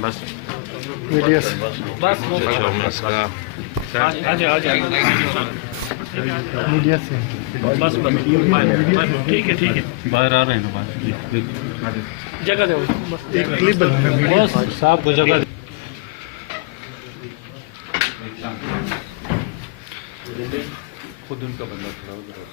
بس میڈیا سے میڈیا سے ٹھیک ہے باہر آ رہے ہیں نا باہر جگہ دو ایک کلپ بنانا میڈیا سے صاحب کو جگہ خود ان کا بندہ کھڑا ہو رہا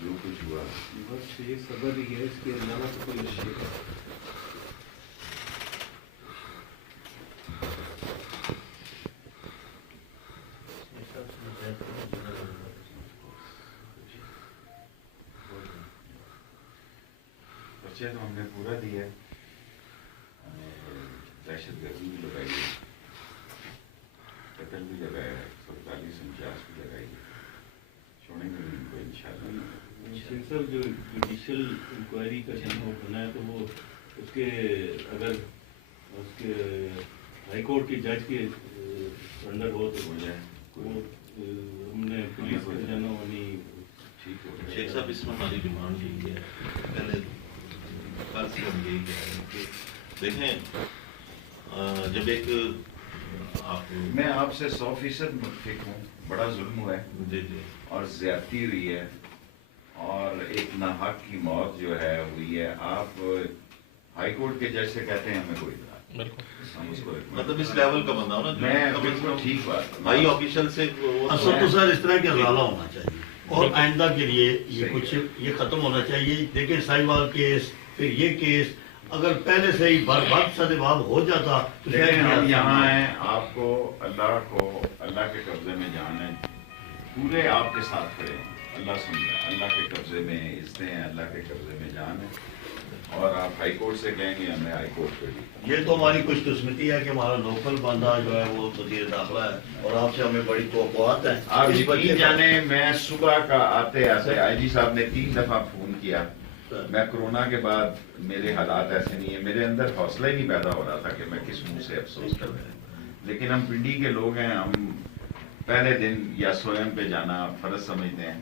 جو کچھ ہوا بس یہ سبب ہی ہے اس کے علاوہ تو کوئی نہیں ہے. بچے تو ہم نے پورا دیا ہے, دہشت گردی بھی لگائی ہے, قتل بھی لگایا ہے, 4749 بھی لگائی ہے, چھوڑیں گے ان کو انشاءاللہ. شیخ صاحب جو جوڈیشل انکوائری کا وہ بنا ہے تو وہ اس کے اگر اس کے ہائی کورٹ کے جج کے انڈر ہو تو ہو جائے, وہ ہم نے پولیس کا جانا ہونی ٹھیک ہو جائے. شیخ صاحب اس میں ہماری ڈیمانڈ یہی ہے, پہلے فرض کر یہی ہے کہ دیکھیں جب ایک میں آپ سے 100% متفق ہوں, بڑا ظلم ہوا ہے جی جی اور زیادتی ہوئی ہے اور ایک ناحق کی موت جو ہے ہوئی ہے. آپ ہائی کورٹ کے جج سے کہتے ہیں ہمیں کوئی اطلاع, ہم اس کو مطلب اس لیول کا بندہ ہو نا, میں بالکل ٹھیک بات ہائی آفیشل سے اصل تو سر اس طرح کے ازالہ ہونا چاہیے اور آئندہ کے لیے یہ کچھ یہ ختم ہونا چاہیے. دیکھیں سائیوال کیس, پھر یہ کیس اگر پہلے سے ہی برباد سدباب ہو جاتا تو لیکن ہم یہاں ہیں, آپ کو اللہ کے قبضے میں جانا ہے, پورے آپ کے ساتھ کھڑے ہیں. اللہ سمجھا, اللہ کے قبضے میں عزتیں ہیں, اللہ کے قبضے میں جان ہے, اور آپ ہائی کورٹ سے کہیں گے ہمیں ہائی کورٹ پہ بھی. یہ تو ہماری خوش قسمتی ہے کہ ہمارا لوکل بندہ جو ہے وہ وزیر داخلہ ہے اور آپ سے ہمیں بڑی توقعات ہیں. آپ یقین جانے میں صبح کا آتے آئی جی صاحب نے 3 دفعہ فون کیا. میں کورونا کے بعد میرے حالات ایسے نہیں ہیں, میرے اندر حوصلہ ہی نہیں پیدا ہو رہا تھا کہ میں کس منہ سے افسوس کر دیں, لیکن ہم پنڈی کے لوگ ہیں, ہم پہلے دن یا سوئم پہ جانا فرض سمجھتے ہیں.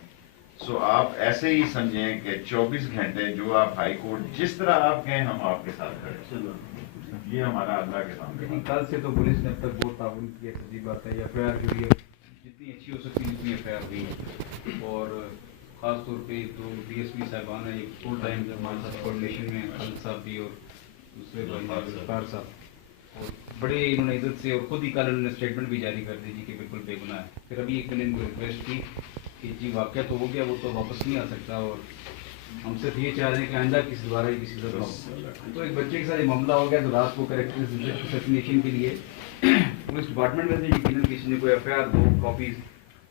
سو آپ ایسے ہی سمجھیں کہ 24 گھنٹے جو آپ ہائی کورٹ جس طرح آپ کہیں ہم آپ کے ساتھ کھڑے, یہ ہمارا اللہ کے سامنے. کل سے تو پولیس نے اب تک بہت تعاون کیا, سچی بات ہے. ایف آئی آر ہوئی ہے, جتنی اچھی ہو سکتی اتنی ایف آئی آر ہوئی ہے, اور خاص طور پہ تو ڈی ایس پی صاحبان ہیں ایک فل ٹائم ہمارے ساتھ کوآرڈینیشن میں, خالد صاحب بھی اور دوسرے ظفار صاحب, اور بڑے انہوں نے عزت سے, اور خود ہی کل انہوں نے اسٹیٹمنٹ بھی جاری کر دی جی کہ بالکل بے گناہ ہے. پھر ابھی ایک میں نے ان کو ریکویسٹ کی کہ جی واقعہ تو ہو گیا, وہ تو واپس نہیں آ سکتا, اور ہم صرف یہ چاہ رہے ہیں کہ آئندہ کسی دوبارہ کسی طرح ہو. تو ایک بچے کے ساتھ یہ معاملہ ہو گیا, تو رات کو کریکٹر اسیسینیشن کے لیے پولیس ڈپارٹمنٹ میں سے یقیناً کسی نے کوئی ایف آئی آر 2 کاپیز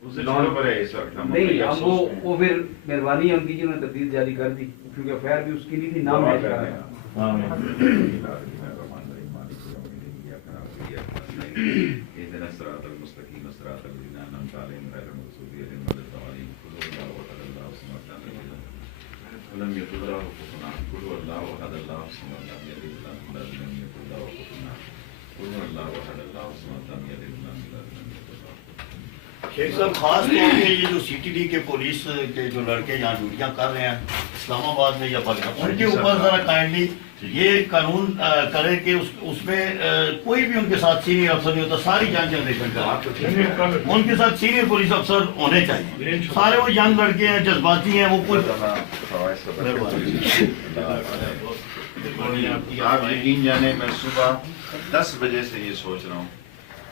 نہیں, اب وہ پھر مہربانی ان کی جی انہوں نے تبدیل جاری کر دی, کیونکہ ایف آئی آر بھی اس کی نہیں تھی, نام میچ کر رہا ہے. اهدنا الصراط المستقيم صراط الذين أنعمت عليهم غير المغضوب عليهم ولا الضالين. قل هو الله أحد الله الصمد لم يلد ولم يكن له كفوا أحد. قل هو الله أحد الله الصمد لم يلد ولم يكن له كفوا أحد. قل هو الله أحد الله الصمد لم يلد ولم يكن له كفوا أحد. شیخ صاحب خاص طور پہ یہ جو سی ٹی ڈی کے پولیس کے جو لڑکے یہاں ڈیوٹیاں کر رہے ہیں اسلام آباد میں یا بلکہ ان کے اوپر ذرا کائنڈلی یہ قانون کرے کہ اس میں کوئی بھی ان کے ساتھ سینئر افسر نہیں ہوتا, ساری جان جنریشن کا ان کے ساتھ سینئر پولیس افسر ہونے چاہیے. سارے وہ ینگ لڑکے ہیں, جذباتی ہیں, وہ کوئی آپ یقین جانے میں صبح 10 بجے سے یہ سوچ رہا ہوں,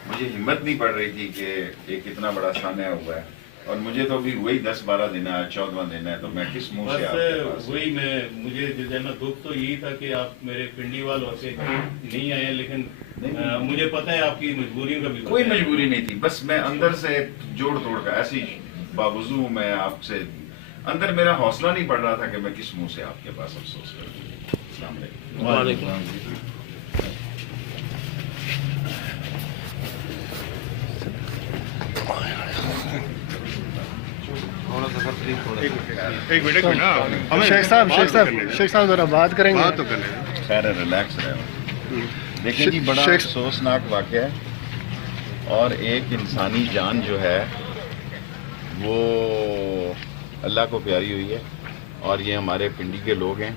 مجھے ہمت نہیں پڑ رہی تھی کہ ایک اتنا بڑا سانحہ ہوا ہے, اور مجھے تو ابھی وہی 10-12 دن ہے, 14واں دن ہے, تو میں کس منہ سے آپ کے پاس. وہی مجھے جو ہے نا دکھ تو یہی تھا کہ آپ میرے پنڈی والوں سے نہیں آئے, لیکن مجھے پتہ ہے آپ کی مجبوریوں کا بھی کوئی مجبوری نہیں تھی, بس میں اندر سے جوڑ توڑ کا ایسی باوضو میں آپ سے اندر میرا حوصلہ نہیں پڑ رہا تھا کہ میں کس منہ سے آپ کے پاس افسوس کروں. السلام علیکم. وعلیکم شیخ صاحب ذرا بات کریں گے. خیر ریلیکس رہے. دیکھیں جی بڑا افسوسناک واقعہ ہے اور ایک انسانی جان جو ہے وہ اللہ کو پیاری ہوئی ہے اور یہ ہمارے پنڈی کے لوگ ہیں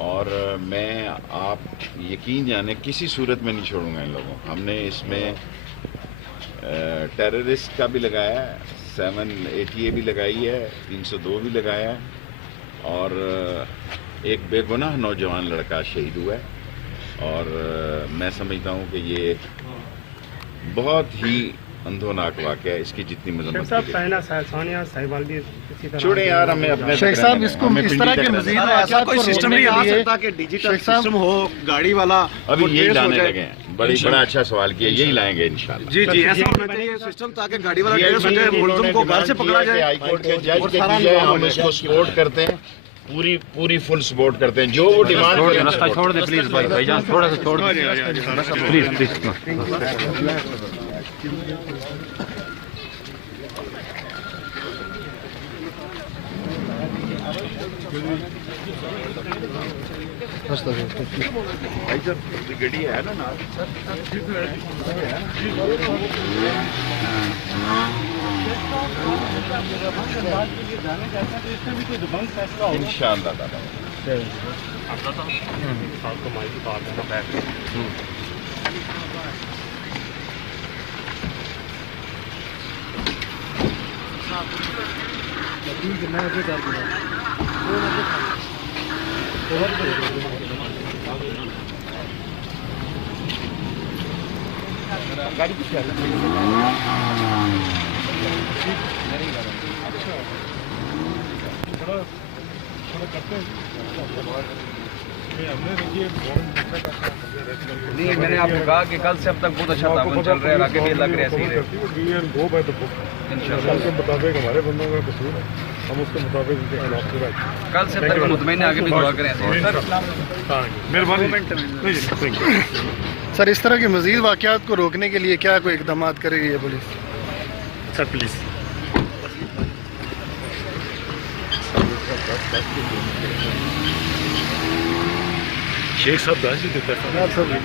اور میں آپ یقین جانے کسی صورت میں نہیں چھوڑوں گا ان لوگوں. ہم نے اس میں ٹیررسٹ کا بھی لگایا ہے, 780 بھی لگائی ہے, 302 بھی لگایا ہے اور ایک بے گناہ نوجوان لڑکا شہید ہوا ہے اور میں سمجھتا ہوں کہ یہ بہت ہی اندھوناک واقعہ ہے. اس کی جتنی مذمت چھوڑیں یار, ہمیں اپنے شیخ صاحب اس کو اس طرح کے مزید واقعات کو روکنے کے لیے کہ ڈیجیٹل سسٹم ہو گاڑی والا ابھی یہی لانے لگے ہیں. بڑا اچھا سوال کیا, یہی لائیں گے انشاءاللہ. جی جی ایسا ہونا چاہیے سسٹم تاکہ گاڑی والا ٹریس ہو جائے, ملزم کو گھر سے پکڑا جائے. ہائی کورٹ کے جج کے لیے ہم اس کو سپورٹ کرتے ہیں, پوری فل سپورٹ کرتے ہیں. جو وہ ڈیمانڈ رستہ چھوڑ دے پلیز بھائی جان, تھوڑا سا چھوڑ دے پلیز. گڈی ہے نا انشاءاللہ تعالی. نہیں, میں نے آپ کو کہا کہ کل سے اب تک بہت اچھا تعاون چل رہا ہے, آگے بھی اللہ کرے ایسے ہی رہے انشاءاللہ. ہمارے بندوں کا قصور ہے, ہم اس کے مطابق ان کے خلاف پورا. کل سے اب تک مطمئن آگے بھی دعا کریں ایسے. سر اس طرح کے مزید واقعات کو روکنے کے لیے کیا کوئی اقدامات کرے گی پولیس؟ سر پلیز شیخ صاحب داسی دیتا ہے.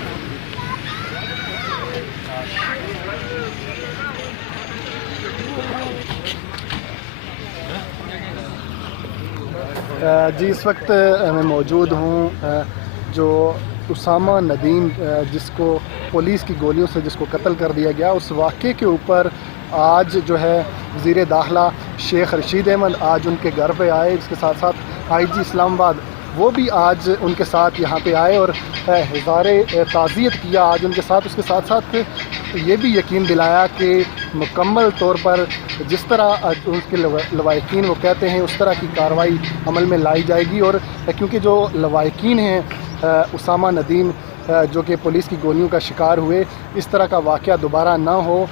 جی اس وقت میں موجود ہوں جو اسامہ ندیم جس کو پولیس کی گولیوں سے جس کو قتل کر دیا گیا, اس واقعے کے اوپر آج جو ہے وزیر داخلہ شیخ رشید احمد آج ان کے گھر پہ آئے. اس کے ساتھ ساتھ آئی جی اسلام آباد وہ بھی آج ان کے ساتھ یہاں پہ آئے اور اظہار تعزیت کیا آج ان کے ساتھ. اس کے ساتھ ساتھ یہ بھی یقین دلایا کہ مکمل طور پر جس طرح ان کے لواحقین وہ کہتے ہیں اس طرح کی کارروائی عمل میں لائی جائے گی. اور کیونکہ جو لواحقین ہیں اسامہ ندیم جو کہ پولیس کی گولیوں کا شکار ہوئے, اس طرح کا واقعہ دوبارہ نہ ہو.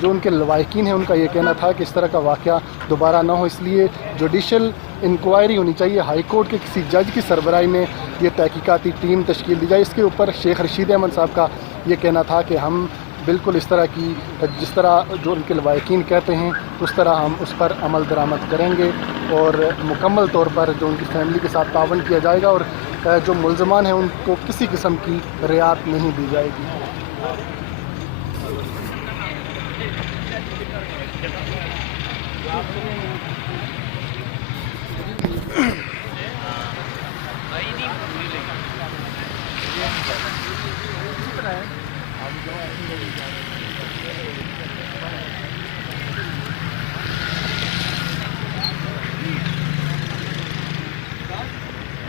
جو ان کے لواحقین ہیں ان کا یہ کہنا تھا کہ اس طرح کا واقعہ دوبارہ نہ ہو, اس لیے جوڈیشل انکوائری ہونی چاہیے. ہائی کورٹ کے کسی جج کی سربراہی میں یہ تحقیقاتی ٹیم تشکیل دی جائے. اس کے اوپر شیخ رشید احمد صاحب کا یہ کہنا تھا کہ ہم بالکل اس طرح کی جس طرح جو ان کے لواحقین کہتے ہیں اس طرح ہم اس پر عمل درآمد کریں گے اور مکمل طور پر جو ان کی فیملی کے ساتھ تعاون کیا جائے گا اور جو ملزمان ہیں ان کو کسی قسم کی رعایت نہیں دی جائے گی.